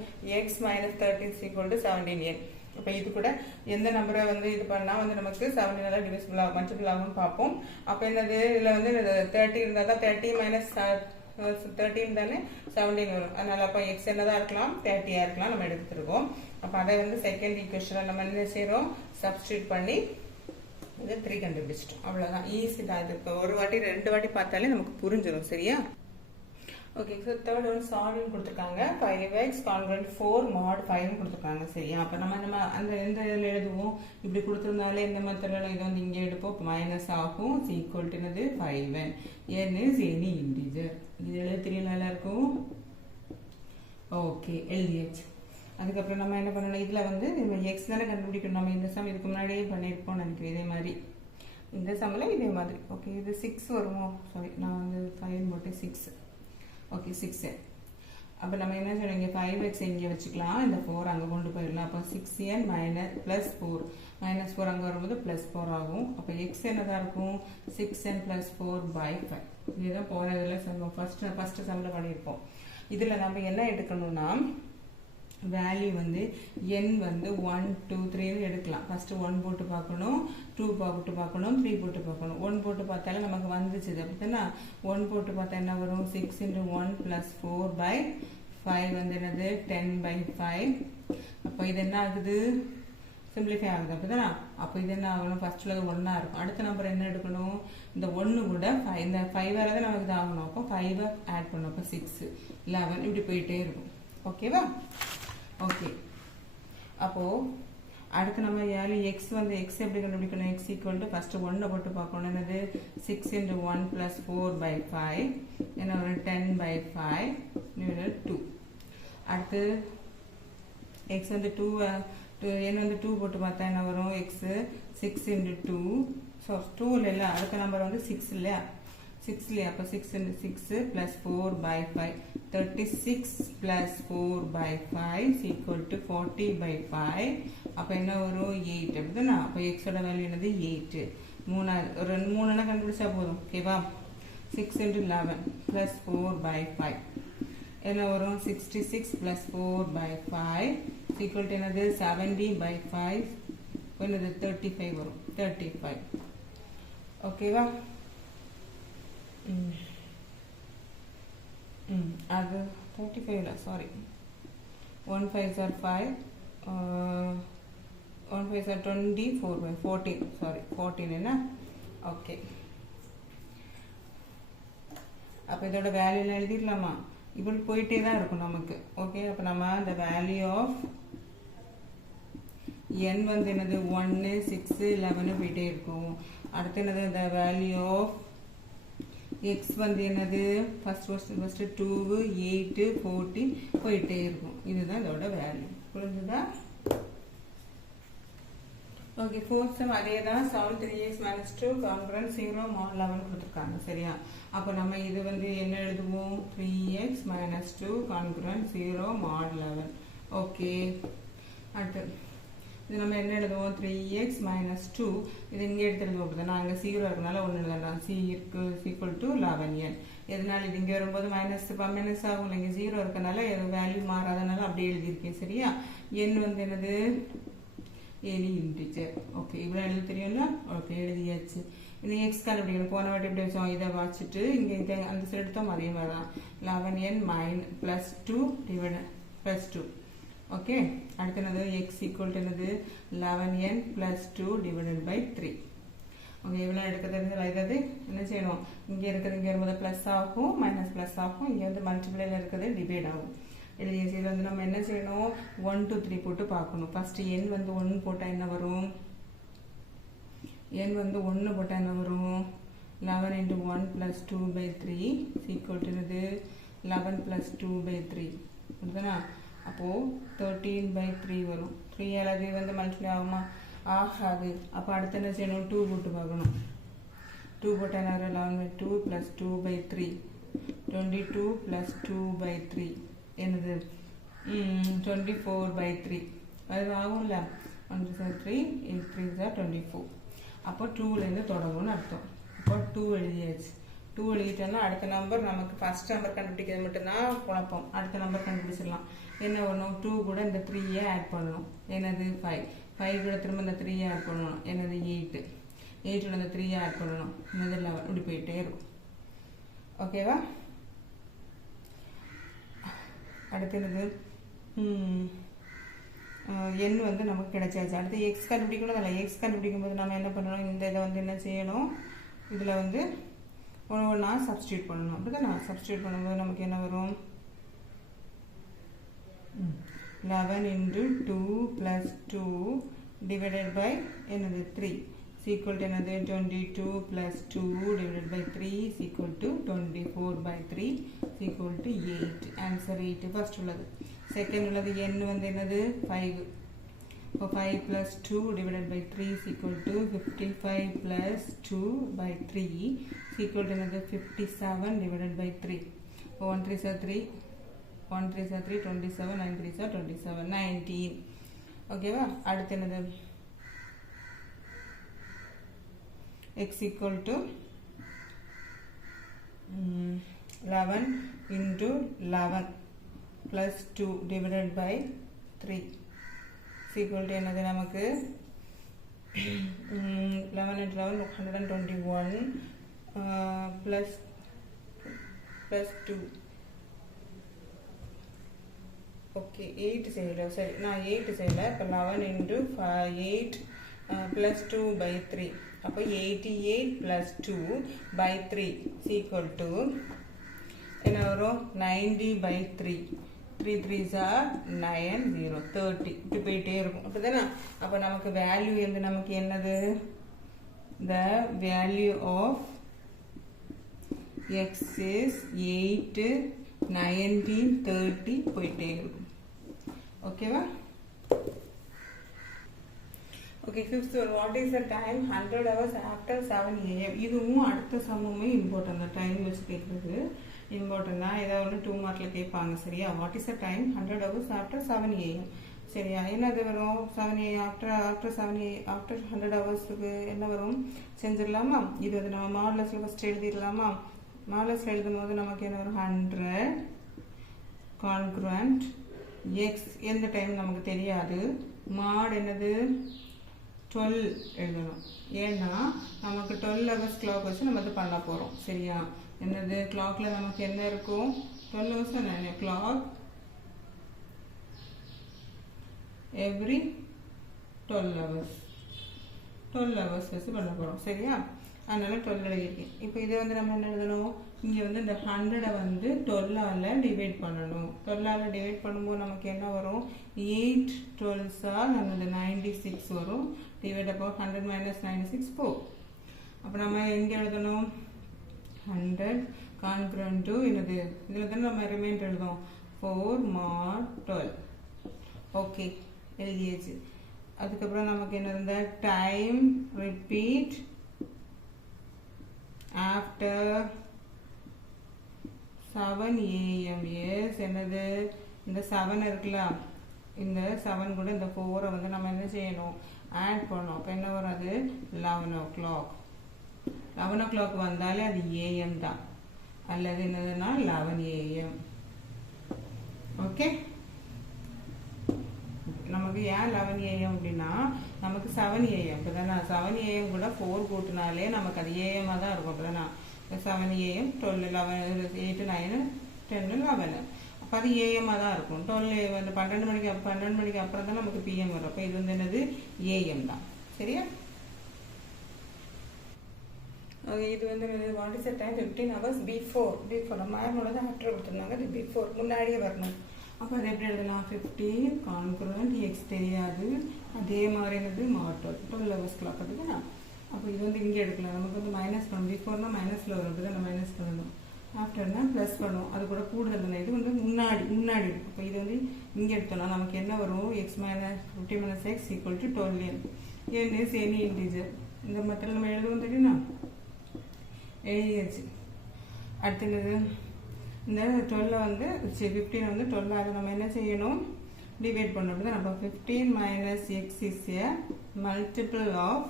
x - 13 = 17n. இப்போ இது கூட எந்த நம்பரை வந்து இது பண்ணால் வந்து நமக்கு 17 டிவிசிபிள் ஆகும், மல்டிபிள் ஆகும்னு பார்ப்போம். அப்போ என்னது, இதில் வந்து 30 இருந்தால் தான் 30 - 13 தானே 17 வரும். அதனால் அப்போ எக்ஸ் என்னதான் இருக்கலாம், 30 இருக்கலாம், நம்ம எடுத்துருக்கோம். அப்போ அதை வந்து செகண்ட் ஈக்குவேஷனில் நம்ம என்ன செய்கிறோம், சப்ஸ்டியூட் பண்ணி இது 3 கண்டுபிடிச்சிட்டோம். அவ்வளோதான், ஈஸி தான். இது ஒரு வாட்டி 2 வாட்டி பார்த்தாலே நமக்கு புரிஞ்சிடும். சரியா? ஓகே, ஸோ தேர்ட் ஒன் சால்வ்னு கொடுத்துருக்காங்க. 5x கான்கிரண்ட் 4 mod 5ன்னு கொடுத்துருக்காங்க. சரியா? அப்போ நம்ம அந்த எந்த இதில் எழுதுவோம், இப்படி கொடுத்துருந்தாலே இந்த மெத்தடில் இதை வந்து இங்கே எடுப்போம். மைனஸ் ஆகும், equal to 5n. n is any integer. இது எழுத தெரியல எல்லாருக்கும்? ஓகே, எழுதியாச்சு. அதுக்கப்புறம் நம்ம என்ன பண்ணணும், இதில் வந்து நம்ம எக்ஸ் தானே கண்டுபிடிக்கணும். நம்ம இந்த சம் இதுக்கு முன்னாடியே பண்ணியிருப்போம்னு நினைக்கிறேன். இதே மாதிரி இந்த சம்மில் இதே மாதிரி. ஓகே, இது 6 வருமோ, சாரி நான் வந்து 5 போட்டு 6. Okay, 6n. அப்போ நம்ம என்ன சொல்லணும், இங்கே 5x இங்கே வச்சுக்கலாம், இந்த 4 அங்கே கொண்டு போயிடலாம். அப்போ 6n ப்ளஸ் 4 -4 அங்கே வரும்போது +4 ஆகும். அப்போ x என்னதான் இருக்கும், 6n + 4/5. இதுதான் போன இதில் ஃபர்ஸ்ட் சம்மில் பண்ணியிருப்போம். இதில் நம்ம என்ன எடுக்கணும்னா, வேல்யூ வந்து n வந்து 1 2 3 எடுக்கலாம். ஃபர்ஸ்ட் 1 போட்டு பார்க்கணும், 2 போட்டு பார்க்கணும், 3 போட்டு பார்க்கணும். 1 போட்டு பார்த்தாலும் நமக்கு வந்துச்சு. அப்படின்னா 1 போட்டு பார்த்தா என்ன வரும், 6 × 1 + 4/5 வந்து என்னது 10/5. அப்போ இது என்ன ஆகுது, சிம்பிளிஃபை ஆகுது. அப்படிதானா? அப்போ இது என்ன ஆகணும், ஃபர்ஸ்ட்ல 1 இருக்கும். அடுத்த நம்பர் என்ன எடுக்கணும், இந்த 1 கூட இந்த 5 வேற தான் நமக்கு இது ஆகணும். அப்போ 5 ஆட் பண்ணணும். அப்போ 6 11 இப்படி போயிட்டே இருக்கும். ஓகேவா? ஓகே, அப்போ அடுத்து நம்ம எக்ஸ் வந்து எக்ஸ் எப்படி கண்டுபிடிக்கணும், எக்ஸ் ஈக்குவல் டு ஃபர்ஸ்ட் 1 போட்டு பார்க்கணும். என்னது 6 × 1 + 4/5 என்ன வரும், 10/5 2. அடுத்து எக்ஸ் வந்து 2 n வந்து 2 போட்டு பார்த்தா என்ன வரும், எக்ஸ் 6 × 2. ஸோ 2 இல்லை, அடுத்த நம்பர் வந்து 6 இல்லையா, 6 இல்லையா? அப்போ 6 × 6 + 4/5 36 + 4/5 = 40/5. அப்போ என்ன வரும், 8. அப்படிதானா? அப்போ எக்ஸோட வேல்யூ என்னது 8. 3 கண்டுபிடிச்சா போதும். ஓகேவா? 6 × 11 + 4/5 என்ன வரும், 66 + 4/5 = என்னது 70/5 என்னது 35 வரும், 35. ஓகேவா? அது 35 இல்லை, sorry 1 5s are 5 1 5s are 24/14 sorry 14 என்ன. ஓகே, அப்போ இதோட வேல்யூ எழுதிடலாமா, இப்படி போயிட்டே தான் இருக்கும் நமக்கு. ஓகே, அப்போ நம்ம அந்த வேல்யூ ஆஃப் n வந்து என்னது 1 6 11 போயிட்டே இருக்கும். அடுத்து என்னது, இந்த வேல்யூ ஆஃப் எக்ஸ் வந்து என்னது ஃபர்ஸ்ட் 2 8 14 போயிட்டே இருக்கும். இதுதான் இதோட வேல்யூ. புரிஞ்சுதா? ஓகே, ஃபோர்த் சம் அதே தான். 3x - 2 கான்கிரண்ட் 0 mod 11 கொடுத்துருக்காங்க. சரியா? அப்போ நம்ம இது வந்து என்ன எழுதுவோம், 3x - 2 கான்கிரண்ட் 0 mod 11. ஓகே, அடுத்து இது நம்ம என்ன எழுதுவோம், 3x - 2 இது இங்கே எடுத்துருந்தோம். அப்படிதான் நான் அங்கே 0 இருக்கனால 1 எழுதலாம். c = 11n. எதனால இது இங்கே வரும்போது மைனஸ் ஆகும் இல்லை, இங்கே 0 இருக்கனால வேல்யூ மாறாதனால அப்படியே எழுதியிருக்கேன். சரியா? n வந்து என்னது எனி இன்டிஜர். ஓகே, இவ்வளோ எழுத தெரியும்ல. ஓகே, எழுதியாச்சு. இந்த எக்ஸ் கண்டுபிடிக்கணும். போன வாட்டி எப்படி வச்சோம், இதை வச்சுட்டு இங்கே அந்த சைடு எடுத்தோம், அதே மாதிரி தான் 11n + 2 + 2. ஓகே, அடுத்து என்னது, எக்ஸ் ஈக்குவல் டு என்னது 11n + 2 / 3. ஓகே, இவ்வளோ எடுக்க தெரிஞ்சது. இதாவது என்ன செய்யணும், இங்கே இருக்கிறது இங்கே வரும்போது ப்ளஸ் ஆகும், மைனஸ் ஆகும். இங்கே வந்து மல்டிப்ளைல இருக்கிறது டிவைட் ஆகும். எழுதிய இதில் வந்து நம்ம என்ன செய்யணும், 1 2 3 போட்டு பார்க்கணும். ஃபர்ஸ்ட் n வந்து 1 போட்டால் என்ன வரும், n வந்து 1 போட்டால் என்ன வரும், 11 × 1 + 2/3 = என்னது 11 + 2/3. புரியுதுனா? அப்போது 13/3 வரும். 3 அது வந்து மல்டிப்ளை ஆகுமா, ஆகாது. அப்போ அடுத்து என்ன செய்யணும், 2 போட்டு பார்க்கணும். 2 போட்டால் 11/2 plus 2/3 22 plus 2/3 என்னது 24/3 அது ஆகும்ல 1 3 8 3 24 அப்போ 2லேருந்து தொடங்கும்னு அர்த்தம். அப்போ 2 எழுதியாச்சு. 2 எழுதிட்டோம்னா அடுத்த நம்பர் நமக்கு ஃபஸ்ட் நம்பர் கண்டுபிடிக்கிறது மட்டும்தான் குழப்பம். அடுத்த நம்பர் கண்டுபிடிச்சிடலாம். என்ன பண்ணணும், 2 கூட இந்த 3யை ஆட் பண்ணணும். என்னது 5. 5 கூட திரும்ப இந்த 3யை ஆட் பண்ணணும். என்னது 8. 8 கூட இந்த 3யை ஆட் பண்ணணும். என்னது 11. இப்படி போயிட்டே இருக்கும். ஓகேவா? அடுத்து என்னது எண் வந்து நமக்கு கிடைச்சாச்சு. அடுத்து எக்ஸ் கண்டுபிடிக்கணும். அதில் எக்ஸ் கண்டுபிடிக்கும் போது நம்ம என்ன பண்ணணும், இந்த இதை வந்து என்ன செய்யணும், இதில் வந்து ஒன்றா சப்ஸ்டியூட் பண்ணணும். அப்படி தான் நான் சப்ஸ்டியூட் பண்ணும்போது நமக்கு என்ன வரும், 11 into 2 plus 2 divided by என்னது 3 is equal to என்னது 22 plus 2 divided by 3 is equal to 24/3 is equal to 8. Answer 8 first உள்ளது. Second உள்ளது n வந்து என்னது 5. இப்போ 5 plus 2 divided by 3 is equal to 55 plus 2/3 is equal to என்னது 57 divided by 3. இப்போ 1 3 are 3, 1 3 are 3, 27, 9 3 are 27, 19. ஓகேவா? அடுத்து என்னது x equal to 11 into 11 plus 2 divided by 3 is equal to என்னது நமக்கு 11 into 11 121 plus 2. ஓகே 8 செய்யல, சரி நான் 8 செய்யல. இப்போ 11 into 8 plus 2/3. அப்போ 88 plus 2/3 is equal to என்ன வரும் 90/3. 3 3s are 9 0 30. இப்படி போயிட்டே இருக்கும். அப்படிதானே? அப்போ நமக்கு வேல்யூ வந்து நமக்கு என்னது, the value of x is 8 19 30 போயிட்டே இருக்கும். ஓகேவா? Okay, fifth one, what is the time 100 hours after 7 AM. இதுவும் அடுத்த சமமே இம்பார்ட்டன் தான். டைம் வச்சு கேட்குறது இம்பார்ட்டன் தான். ஏதாவது ஒன்று 2 மார்க்கில் கேட்பாங்க. சரியா? What is the time 100 hours after 7 AM. சரியா? என்னது வரும் 7 AM ஆஃப்டர் 7 AM ஆஃப்டர் 100 ஹவர்ஸுக்கு என்ன வரும் செஞ்சிடலாமா? இது வந்து நம்ம மாடலஸில் ஃபஸ்ட் எழுதிடலாமா? மாடலஸில் எழுதும் போது நமக்கு என்ன வரும் 100 கான்க்ருவன்ட் எக்ஸ். எந்த டைம் நமக்கு தெரியாது. மாட் என்னது 12 எழுதணும். ஏன்னா நமக்கு 12 hours கிளாக் வச்சு நம்ம இது பண்ண போகிறோம். சரியா? என்னது கிளாக்ல நமக்கு என்ன இருக்கும் 12 hours தானே. கிளாக் எவ்ரி 12 hours வச்சு பண்ண போகிறோம். சரியா? அதனால 12 எழுதியிருக்கேன். இப்போ இதை வந்து நம்ம என்ன எழுதணும், இங்கே வந்து இந்த 100 வந்து 12ஆல் டிவைட் பண்ணணும். 12ஆல் டிவைட் பண்ணும்போது நமக்கு என்ன வரும் 8 12s are 96 வரும். டிவைட் அப்போ 100 minus 96 4. அப்போ நம்ம எங்கே எழுதணும் 100 கான்க்ரண்ட் டு என்னது இதில் தானே நம்ம ரிமைண்டர் எழுதும் 4 mod 12. ஓகே எழுதியாச்சு. அதுக்கப்புறம் நமக்கு என்ன இருந்தால் time repeat after 7 AM. Yes என்னது இந்த 7 இருக்குல்ல, இந்த 7 கூட இந்த 4 வந்து நம்ம என்ன செய்யணும் ஆட் பண்ணணும். அப்போ என்ன வரும் அது 11 o'clock. 11 o'clock வந்தாலே அது AM தான், அல்லது என்னதுன்னா 11 AM. ஓகே, நமக்கு ஏன் 11 AM அப்படின்னா நமக்கு 7 AM. இப்போ தானே 7 AM கூட 4 கூட்டினாலே நமக்கு அது ஏஎம்மாக தான் இருக்கும். அப்போ தானே 7 AM 12 11 8 9 10 11. அப்போ அது ஏஎம்மாக தான் இருக்கும். 12 வந்து 12 மணிக்கு அப்புறம் தான் நமக்கு பிஎம் வரும். அப்போ இது வந்து என்னது ஏஎம் தான். சரியா? இது வந்து what is the time 15 hours before நம்ம மேமோட தான் ஆஃப்டர் கொடுத்துருந்தாங்க. அது பிஃபோர் முன்னாடியே வரணும். அப்போ அது எப்படி எழுதலாம் 15 கான்க்ருவன்ட் எக்ஸ் தெரியாது. அதே மாதிரி என்னது மாட்டோம் 12 hours கிளாக் அதுக்குண்ணா. அப்போ இது வந்து இங்கே எடுக்கலாம். நமக்கு வந்து மைனஸ் பண்ணணும். பிஃபோர்னா மைனஸில் வரும். அப்படி தான் நம்ம மைனஸ் பண்ணணும். ஆஃப்டர்னா ப்ளஸ் பண்ணுவோம். அது கூட கூடுதல் தானே. இது வந்து முன்னாடி இருக்கும். அப்போ இது வந்து இங்கே எடுத்தோம்னா நமக்கு என்ன வரும் X minus 50 minus X equal to 12n. n is any integer. இந்த மெத்தடில் நம்ம எழுதுவோம் தெரியுமா? எழுதியாச்சு. அடுத்தது இந்த 12 வந்து 15 வந்து 12 நம்ம என்ன செய்யணும், டிவைட் பண்ணணும். அப்படி தான். அப்போ 15 minus x is a multiple of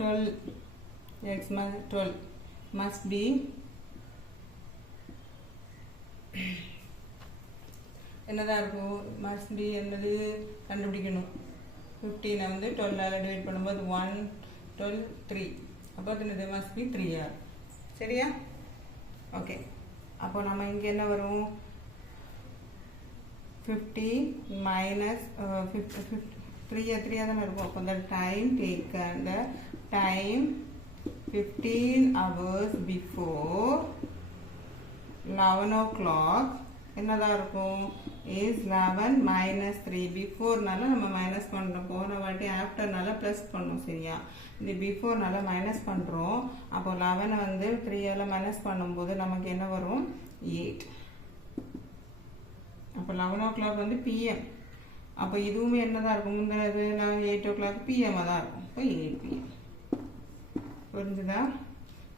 12. x minus 12 must be என்னதான் இருக்கும், must be என்னது கண்டுபிடிக்கணும். 15 வந்து 12 டிவைட் பண்ணும்போது 1 12 3. அப்போ அது must be 3. சரியா? ஓகே. அப்போ நம்ம இங்கே என்ன வரும், 50 minus 3 தானே இருக்கும். அப்போ the time taken, the time 15 hours before 11 o'clock என்னதான் இருக்கும், is 11 minus 3. பிஃபோர்னால நம்ம மைனஸ் பண்ணுறோம், போன வாட்டி ஆஃப்டர்னால ப்ளஸ் பண்ணோம். சரியா? இது பிஃபோர்னால மைனஸ் பண்ணுறோம். அப்போ 11 வந்து 3 மைனஸ் பண்ணும்போது நமக்கு என்ன வரும், 8. அப்போ 11 o'clock வந்து பிஎம். அப்போ இதுவுமே என்னதான் இருக்கும், முந்தினது 8 o'clock பிஎம் தான் இருக்கும். இப்போ 8 PM. புரிஞ்சுதா?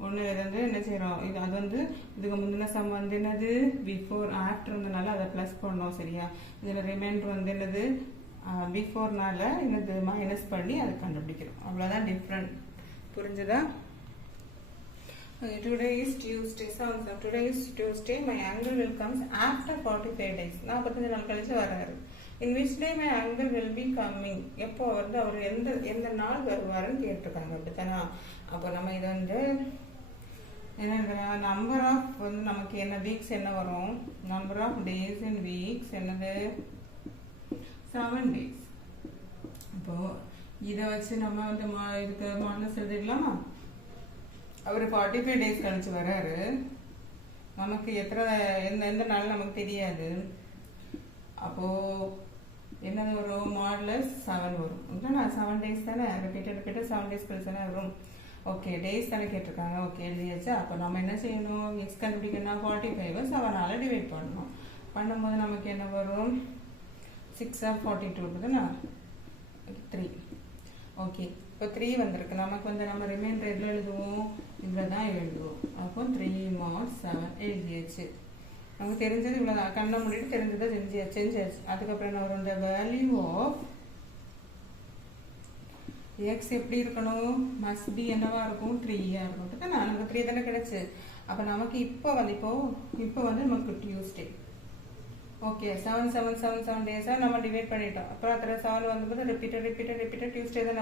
ஒன்று வந்து என்ன செய்கிறோம், இது அது வந்து இதுக்கு முந்தின சம் வந்து என்னது பிஃபோர், ஆஃப்டர் இருந்தனால அதை ப்ளஸ் பண்ணோம். சரியா? இதில் ரிமைண்டர் வந்து என்னது பிஃபோர்னால என்னது மைனஸ் பண்ணி அதை கண்டுபிடிக்கிறோம். அவ்வளோதான் டிஃப்ரெண்ட். புரிஞ்சுதா? Today is Tuesday. Today is Tuesday. My uncle will come after 45 days. 45 நாள் கழிச்சு வராரு. In which day my uncle will be coming? எப்போ வந்து அவர் எந்த நாள் வருவாருன்னு கேட்டிருக்காங்க. அப்படித்தானா? அப்போ நம்ம இதை வந்து என்ன, நம்பர் ஆஃப் வந்து நமக்கு என்ன வீக்ஸ் என்ன வரும், number of days in weeks என்னது 7 days. அப்போ இதை வச்சு நம்ம வந்து இதுக்கு மாடல்ஸ் எழுதிடலாமா? அவர் 45 days கழிச்சு வராரு. நமக்கு எந்த நாள் நமக்கு தெரியாது. அப்போ என்னது வரும், மாடலஸ் 7 வரும். 7 days தானே, ரிப்பீட்டட் 7 days கழிச்சு தானே வரும். ஓகே, டேஸ் தானே கேட்டிருக்காங்க. ஓகே, எழுதியாச்சு. அப்போ நம்ம என்ன செய்யணும், எக்ஸ் கண்டுபிடிக்கணும்னா 45 7ஆல் டிவைட் பண்ணணும். பண்ணும்போது நமக்கு என்ன வரும், 6 42 தானே 3. ஓகே, இப்போ 3 வந்திருக்கு. நமக்கு வந்து நம்ம ரிமைண்டர் எதில் எழுதுவோம், இதில் தான் எழுதுவோம். அப்போ 3 mod 7 எழுதியாச்சு. நமக்கு தெரிஞ்சது இவ்வளோதான். கண்ணை மூடிட்டு தெரிஞ்சதை செஞ்சாச்சு. அதுக்கப்புறம் என்ன வரும், இந்த வேல்யூ ஆஃப் எக்ஸ் எப்படி இருக்கணும், மஸ்ட் பி என்னவா இருக்கும், 3 இருக்கும். நமக்கு 3 தானே கிடைச்சு. அப்போ நமக்கு இப்போ வந்து நமக்கு டியூஸ்டே. ஓகே, 7 7 7 7 டேஸாக நம்ம டிவைட் பண்ணிட்டோம். அப்புறம் அதில் 7 வந்து ரிப்பீட்டட் டியூஸ்டே தான்.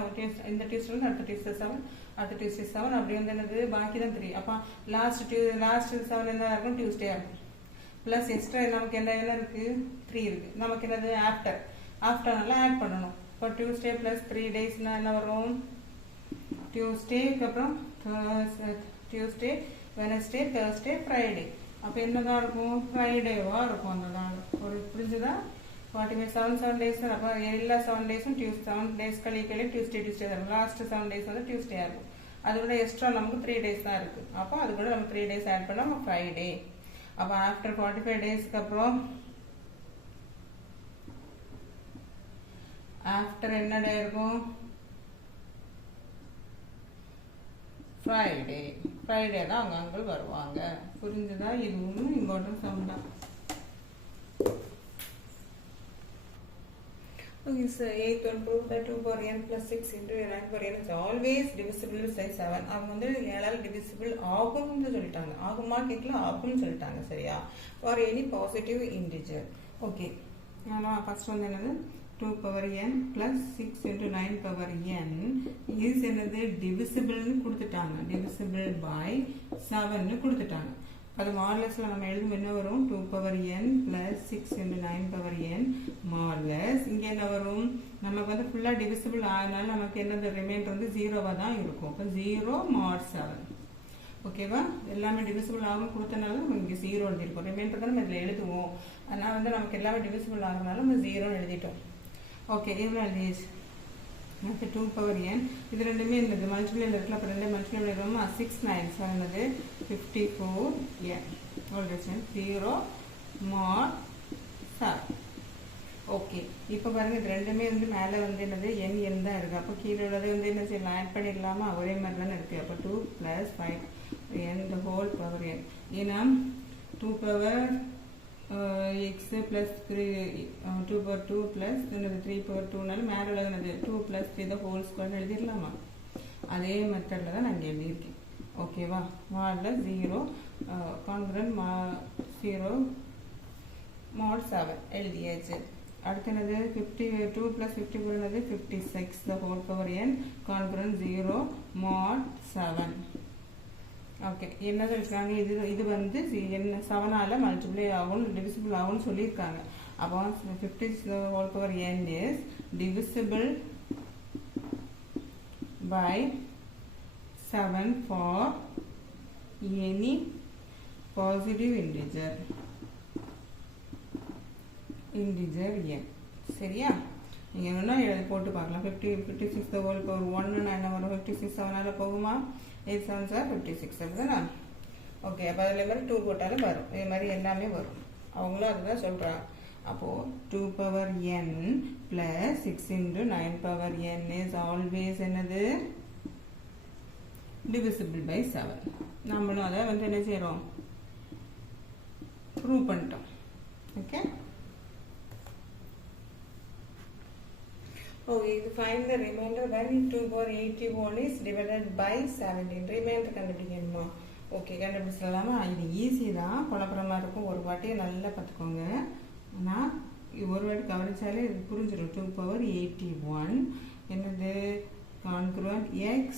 இந்த டியூஸ்டே வந்து அடுத்த டியூஸ்டே 7, அடுத்த டியூஸ்டே 7, அப்படி வந்து என்னது பாக்கி தான் 3. அப்போ லாஸ்ட் 7 என்ன இருக்கும், டியூஸ்டேயாக இருக்கும். ப்ளஸ் எக்ஸ்ட்ரா நமக்கு என்ன இருக்குது, 3 இருக்குது. நமக்கு என்னது ஆஃப்டர்னால ஆட் பண்ணணும். இப்போ டியூஸ்டே ப்ளஸ் 3 டேஸ்னா என்ன வரும், டியூஸ்டேக்கு அப்புறம் டியூஸ்டே, வெனஸ்டே, தேர்ஸ்டே, ஃப்ரைடே. அப்போ என்னதான் இருக்கும், ஃப்ரைடேவாக இருக்கும் அந்த நாள். ஒரு புரிஞ்சுதா? 45 7 டேஸ். அப்போ எல்லா 7 டேஸும் 7 டேஸ் கழிக்கலே டியூஸ்டே தான் இருக்கும். லாஸ்ட் 7 டேஸ் வந்து டியூஸ்டேயாக இருக்கும். அது கூட எக்ஸ்ட்ரா நமக்கு 3 டேஸ் தான் இருக்குது. அப்போ அது கூட நம்ம 3 டேஸ் ஆட் பண்ணால் நம்ம ஃப்ரைடே. அப்போ ஆஃப்டர் 45 டேஸ்க்கு அப்புறம் ஆஃப்டர் என்ன டே இருக்கும், ஃப்ரைடே தான் அவங்க அங்கிள் வருவாங்க. புரிஞ்சுதா? இது ஒன்றும் இம்பார்ட்டன்ட் சம் தான். Eighth one, prove that 2 power n plus 6 into n power n is always divisible by 7. அவங்க வந்து 7ஆல் divisible ஆகும்னு சொல்லிட்டாங்க. ஆகுமா கேட்கல, ஆகும்னு சொல்லிட்டாங்க. சரியா? for any positive integer. Okay, ஆனால் ஃபர்ஸ்ட் வந்து என்னது, 2 power n plus 6 into 9 power n is என்னது divisible கொடுத்துட்டாங்க. divisible by 7 கொடுத்துட்டாங்க. அது மாடலஸில் நம்ம எழுதும் என்ன வரும், 2 power n plus 6 into 9 power n modulus. இங்கே என்ன வரும், நமக்கு வந்து ஃபுல்லாக டிவிசிபிள் ஆகினால நமக்கு என்னது ரிமைண்டர் வந்து 0வாக தான் இருக்கும். அப்போ 0 mod 7. ஓகேவா? எல்லாமே டிவிசிபிள் ஆகும் கொடுத்தனால நம்ம இங்கே 0 எழுதியிருக்கோம். ரிமைண்டர் தான் நம்ம இதில் எழுதுவோம். அதனால் வந்து நமக்கு எல்லாமே டிவிசிபிள் ஆகிறதுனால நம்ம 0 எழுதிட்டோம். ஓகே, இவ்வளோ எழுதியாச்சு. ஓகே, 2 power n இது ரெண்டுமே இருந்தது மல்டிபிள் இருக்குல்ல. அப்போ ரெண்டு மல்டிபிள் எழுதுவோமா, 6 9 என்னது 54n 0 mod 7. ஓகே, இப்போ பாருங்க இது ரெண்டுமே வந்து மேலே வந்து என்னது n தான் இருக்குது. அப்போ கீழே உள்ளது வந்து என்ன செய்யலாம், ஆட் பண்ணிடலாமா, ஒரே மாதிரி தானே இருக்குது. அப்போ 2 + 5n the whole power n. ஏன்னா 2 power x + 3 2 power 2 + என்னது 3 power 2னால மேலே உள்ளது என்னது 2 + 3 the whole square எழுதிடலாமா. அதே மெத்தடில் தான் நான் இங்கே எழுதியிருக்கேன். ஓகேவா, மாடில் 0 கான்கிரண்ட் 0 mod 7 எழுதியாச்சு. அடுத்து என்னது 52 + 54 என்னது 56 the whole power n congruent 0 mod 7. Okay, என்னது இருக்காங்க, இது வந்து என்ன 7ஆல் மல்டிப்ளை ஆகும், டிவிசிபிள் ஆகும்னு சொல்லியிருக்காங்க. அப்போ 56 the whole power n is divisible by 7 for any positive integer n. சரியா, நீங்கள் வேணா போட்டு பார்க்கலாம். 56 the whole power 1 என்ன வரும், 56 7ஆல் போகுமா, 8 7s are 56 அப்படிதானா. ஓகே, அப்போ அதில் மாதிரி 2 போட்டாலும் வரும், இதே மாதிரி எல்லாமே வரும். அவங்களும் அதுதான் சொல்கிறாங்க. அப்போது 2 power n + 6 × 9 power n is always என்னது divisible by 7. நம்மளும் அதை வந்து என்ன செய்கிறோம், ப்ரூவ் பண்ணிட்டோம். Okay, okay, find the remainder when 2 power 81 is divided by 17. remainder கண்டுபிடிக்கணுமா. Okay, கண்டுபிடிச்சிடலாமா. இது ஈஸி தான், குழப்பமா இருக்கும். ஒரு வாட்டி நல்லா பார்த்துக்கோங்க. ஆனால் ஒரு வாட்டி கவனிச்சாலே இது புரிஞ்சிடும். 2 power 81 என்னது கான்கிரண்ட் x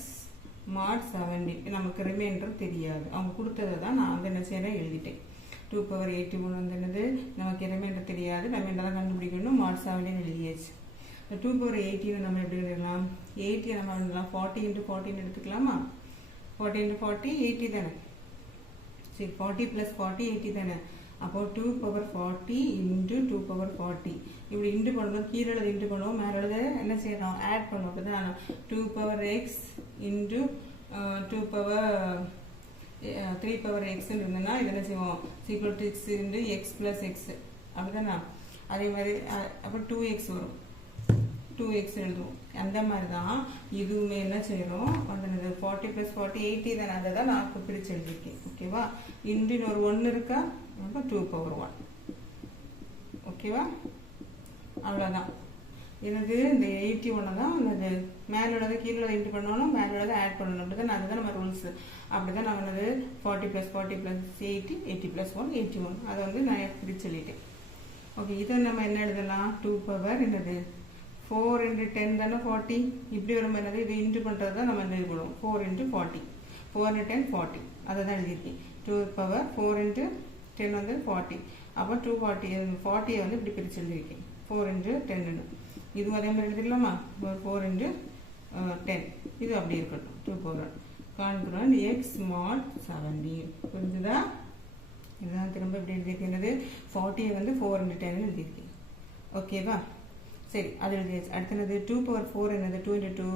mod 17. நமக்கு ரிமைண்டர் தெரியாது, அவங்க கொடுத்ததை தான் நான் வந்து என்ன செய்யறேன் எழுதிட்டேன். 2 power 81 வந்து என்னது நமக்கு ரிமைண்டர் தெரியாது, ரிமைண்டர் தான் கண்டுபிடிக்கணும். mod 17 எழுதியாச்சு. 2 power 18 நம்ம எப்படி எழுதலாம், 80 நம்ம எழுதலாம் 40 × 14 எடுத்துக்கலாமா. 40 × 40 80 தானே. சரி, 40 + 40 80 தானே. அப்போ 2 power 40 × 2 power 40 இப்படி இன்ட்டு பண்ணுவோம். கீழே எழுத இன்ட்டு பண்ணுவோம், மேலே எழுத என்ன செய்யணும், ஆட் பண்ணுவோம். அப்போ தான் 2 power x × 2 power 3 power x இருந்ததுன்னா இது என்ன செய்வோம், = 6 × x + x அப்படிதானா. அதே மாதிரி அப்போ 2x வரும், 2x எழுதுவோம். அந்த மாதிரி தான் இதுவுமே என்ன செய்யணும், வந்து 40 + 40 80 தானே, அதை தான் நான் இப்போ பிரித்து எழுதியிருக்கேன். ஓகேவா, இன்றின் ஒரு 1 இருக்கா, அப்போ 2 power 1. ஓகேவா, அவ்வளோதான். என்னது இந்த 81 தான் என்னது மேலே உள்ளதை கீழே உள்ளதை இன்ட்டு பண்ணணும், மேலே உள்ளதை ஆட் பண்ணணும். அப்படி தான் அதுதான் நம்ம ரூல்ஸ். அப்படி தான் நான் என்னது 40 + 40 + 80 80 + 1 81 அதை வந்து நான் பிரித்து சொல்லிட்டேன். ஓகே, இதை நம்ம என்ன எழுதலாம், 2 power என்னது 4 × 10 தானே 40. இப்படி வரும் என்னது இது இன்ட்டு பண்ணுறது தான் நம்ம என்ன எழுதிடுவோம், 4 × 40 4 × 10 40 அதை தான் எழுதியிருக்கேன். 2 power 4 × 10 வந்து 40. அப்போ 240 40 வந்து இப்படி பிரித்து எழுதியிருக்கேன் 4 × 10. இதுவும் அதே மாதிரி எழுதிடலாமா, 4 × 10 இது அப்படி இருக்கட்டும். 2 power கான்கிரண்ட் x mod 17. புரிஞ்சுதா, இதுதான் திரும்ப இப்படி எழுதியிருக்கிறது. 40 வந்து 4 × 10 எழுதியிருக்கேன். ஓகேவா, சரி, அது எழுதியாச்சு. அடுத்தது 2 power 4 என்னது 2 × 2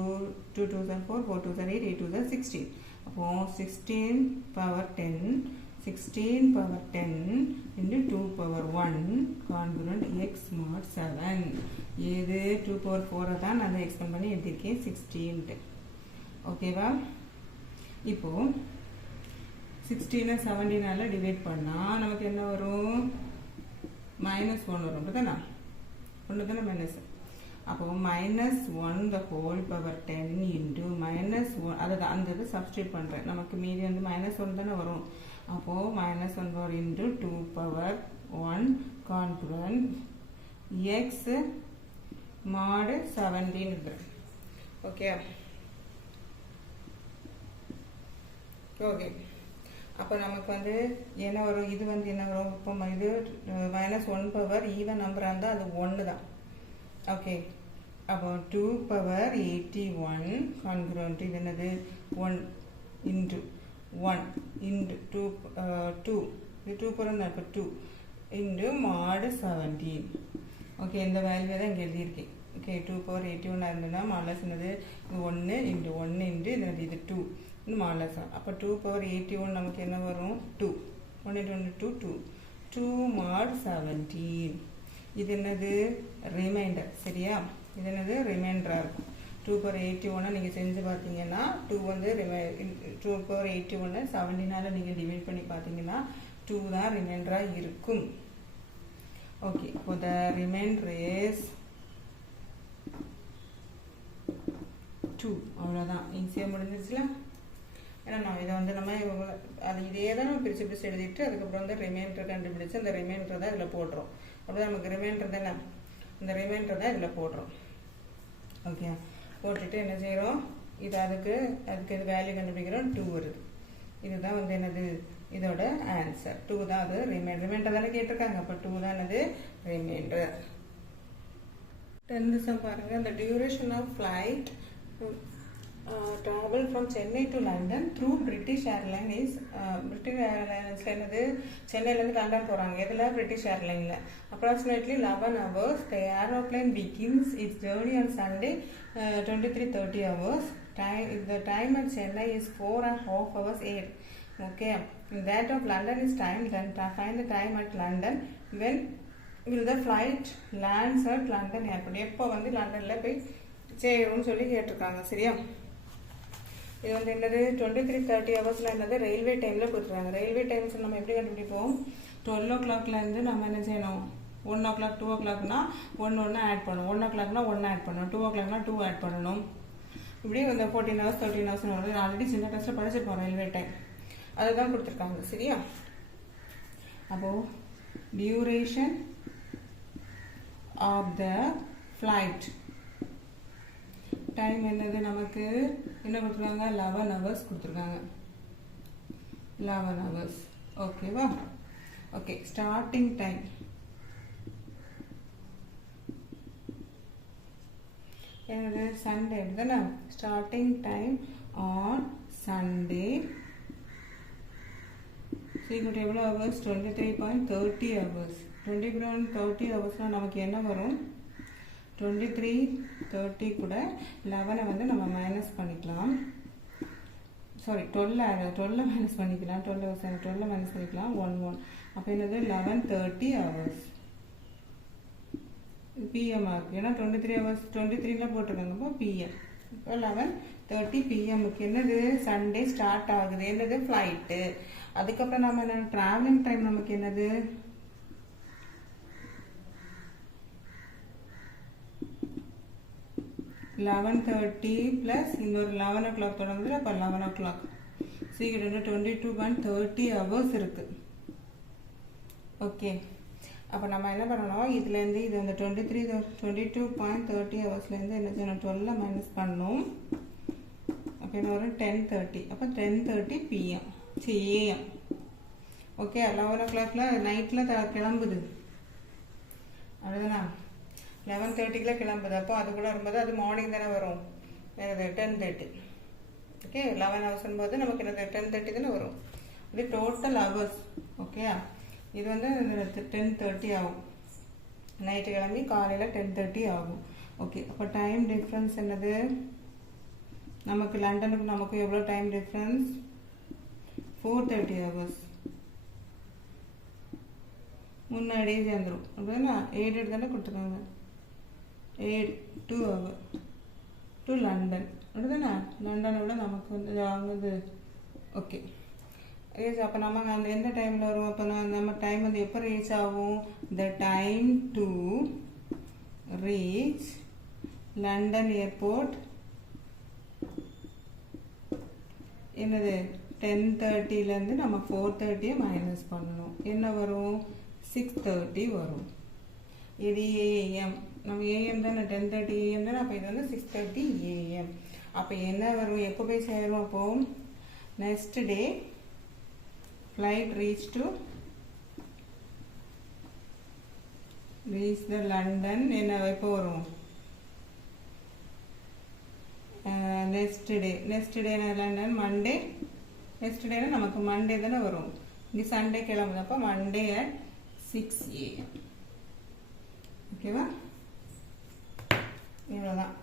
2 2s are 4 4 2s are 8 8 2s are 16. அப்போ 16 power 10 16 power 10 × 2 power 1 congruent x mod 7. ஏது 2 power 4 தான் நான் எக்ஸ்பெண்ட் பண்ணி எழுதியிருக்கேன் 16. ஓகேவா, இப்போ 16 17ஆல் டிவைட் பண்ணால் நமக்கு என்ன வரும், -1 வரும். அப்படிதானா, ஒன்று தானே மைனஸ். அப்போ -1 the whole power 10 × -1 அதை தான் அந்த இது சப்ஸ்டியூட் பண்ணுறேன். நமக்கு மீதி வந்து -1 தானே வரும். அப்போது -1 வரும் × 2 power 1 கான்கிரண்ட் x mod 17 இருக்கிறேன். ஓகே ஓகே, அப்போ நமக்கு வந்து என்ன வரும், இது வந்து என்ன வரும், இப்போ இது -1 power ஈவன் நம்பராக இருந்தால் அது 1 தான். ஓகே, அப்போ 2 power 81 கான்கிரண்ட் இது என்னது 1 × 1 × 2 2 இது 2 power தான். இப்போ 2 × mod 17. ஓகே, இந்த வேல்யூ தான் இங்கே எழுதியிருக்கேன். ஓகே, 2 power 81 இருந்ததுன்னா மாடலஸ் என்னது 1 × 1 × என்னது இது 2 மாடலஸ். அப்போ 2 power 81 நமக்கு என்ன வரும், 2 1 × 1 2 2 2 mod 17. இது என்னது ரிமைண்டர் சரியா, இது என்னது ரிமைண்டராக இருக்கும். 2/81 நீங்கள் செஞ்சு பார்த்தீங்கன்னா 2 வந்து 2/81 17ஆல் நீங்கள் டிவைட் பண்ணி பார்த்தீங்கன்னா 2 தான் ரிமைண்டராக இருக்கும். ஓகே, இப்போ த ரிமைண்டர் இஸ் 2. அவ்வளோதான், ஈஸியாக முடிஞ்சிச்சுல. ஏன்னா நான் இதை வந்து நம்ம அது இதே தான் நம்ம பிரித்து எழுதிட்டு அதுக்கப்புறம் வந்து ரிமைண்டர் கண்டுபிடிச்சு அந்த ரிமைண்டர் தான் இதில் போடுறோம். அப்போ நமக்கு ரிமைண்டர் தானே, இந்த ரிமைண்டர் தான் இதில் போடுறோம். ஓகே, போட்டுட்டு என்ன செய்கிறோம், இது அதுக்கு இது வேல்யூ கண்டுபிடிக்கிறோம். 2 வருது. இதுதான் வந்து என்னது இதோட ஆன்சர். 2 தான் அது ரிமைண்டர் தானே கேட்டிருக்காங்க. அப்போ 2 தான் என்னது ரிமைண்டர். 10th சம் பாருங்க. the duration of flight travel from Chennai to London through British Airlines is British Airlines என்னது சென்னையிலேருந்து லண்டன் போகிறாங்க. எதில் British Airlineல approximately 11 hours. the aeroplane begins its journey on Sunday 23:30 hours. The time at Chennai is 4.5 hours 8. Okay, that of London is time. Then find the time at London. When will the flight lands at London airport? எப்போ வந்து லண்டனில் போய் சேரும்னு சொல்லி கேட்டிருக்காங்க சரியா. இது வந்து என்னது 23:30 ஹவர்ஸில் என்னது ரயில்வே டைமில் கொடுத்துருக்காங்க. ரயில்வே டைம்ஸ் நம்ம எப்படி கண்டுபிடிப்போம், 12 o'clockலேருந்து நம்ம என்ன செய்யணும், 1 o'clock 2 o'clockனா 1 ஆட் பண்ணணும், 1 o'clockனா 1 ஆட் பண்ணணும், 2 o'clockனா 2 ஆட் பண்ணணும். இப்படி இந்த 14 hours 13 hours வருது. ஆல்ரெடி சின்ன டெஸ்ட்டில் படிச்சிருப்போம் ரயில்வே டைம், அதுதான் கொடுத்துருக்காங்க சரியா. அப்போது duration of the flight time என்னது நமக்கு என்ன கொடுத்துருக்காங்க, 11 hours கொடுத்துருக்காங்க. 11 hours ஓகேவா. ஓகே, ஸ்டார்டிங் டைம் என்னது சண்டே தானே. ஸ்டார்டிங் டைம் ஆன் சண்டே சீக்கிரம் எவ்வளோ ஹவர்ஸ், 23.30 hours. 23.30 ஹவர்ஸ்னால் நமக்கு என்ன வரும், 23:30 கூட 11 வந்து நம்ம மைனஸ் பண்ணிக்கலாம். சாரி 12 மைனஸ் பண்ணிக்கலாம். 12 மைனஸ் பண்ணிக்கலாம் 1. அப்போ என்னது 11:30 hours PM ஆகுது. ஏன்னா 23 hours 23ல போட்டிருக்காங்க. இப்போ PM. இப்போ 11:30 PMக்கு என்னது சண்டே ஸ்டார்ட் ஆகுது. என்னது ஃப்ளைட்டு. அதுக்கப்புறம் நம்ம என்ன ட்ராவலிங் டைம் நமக்கு என்னது 11:30 ப்ளஸ் இன்னொரு 11 o'clock தொடங்குது. அப்போ 11 o'clock சீக்கிரம் 22.30 hours இருக்குது. ஓகே, அப்போ நம்ம என்ன பண்ணணும், இதுலேருந்து இது வந்து 22.30 ஹவர்ஸ்லேருந்து என்ன செய்யணும், 12 மைனஸ் பண்ணணும். அப்போ என்ன வரும் 10:30. அப்போ 10:30 PM AM. ஓகே, 11 o'clockல நைட்டில் கிளம்புது அதுதானா, 11:30 கிளம்புது. அப்போ அது கூட வரும்போது அது மார்னிங் தானே வரும், 10:30. ஓகே, 11 hours போது நமக்கு என்னது 10:30 தானே வரும். இது டோட்டல் ஹவர்ஸ். ஓகே, இது வந்து 10:30 ஆகும். நைட்டு கிளம்பி காலையில் 10:30 ஆகும். ஓகே, அப்போ டைம் டிஃப்ரென்ஸ் என்னது நமக்கு லண்டனுக்கு நமக்கு எவ்வளோ டைம் டிஃப்ரென்ஸ், 4:30 hours. முன்னாடியே சேர்ந்துடும் அப்படின்னா 8 தானே கொடுத்துருக்காங்க. 8 2 hours டு லண்டன் அப்படிதானே. லண்டனை விட நமக்கு வந்து வாங்குது. ஓகே, அப்போ நம்ம அந்த எந்த டைமில் வரும், அப்போ நம்ம டைம் வந்து எப்போ ரீச் ஆகும், the time to reach London airport என்னது 10:30லேருந்து நம்ம 4:30 மைனஸ் பண்ணணும். என்ன வரும் 6:30 வரும். இது AM, நம்ம AM தானே 10:30 AM தானே. அப்போ இது வந்து 6:30 AM. அப்போ என்ன வரும், எப்போ போய் சேரும், அப்போ next day flight reach the London என்ன எப்போ வரும், next day London Monday. Next டேனா நமக்கு மண்டே தானே வரும். இங்கே சண்டே கிளம்புது. அப்போ மண்டே at 6 AM. ஓகேவா, இவ்வளோதான்.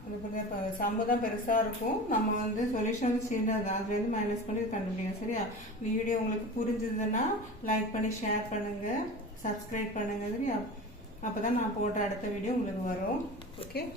இப்போ சம்பு தான் பெருசாக இருக்கும். நம்ம வந்து சொல்யூஷன் சின்னது, அதுலேருந்து மைனஸ் பண்ணி கண்டுபிடிக்கும் சரியா. வீடியோ உங்களுக்கு புரிஞ்சுதுன்னா லைக் பண்ணி ஷேர் பண்ணுங்கள், சப்ஸ்கிரைப் பண்ணுங்கள் சரியா. அப்போ தான் நான் போடுற அடுத்த வீடியோ உங்களுக்கு வரும். ஓகே.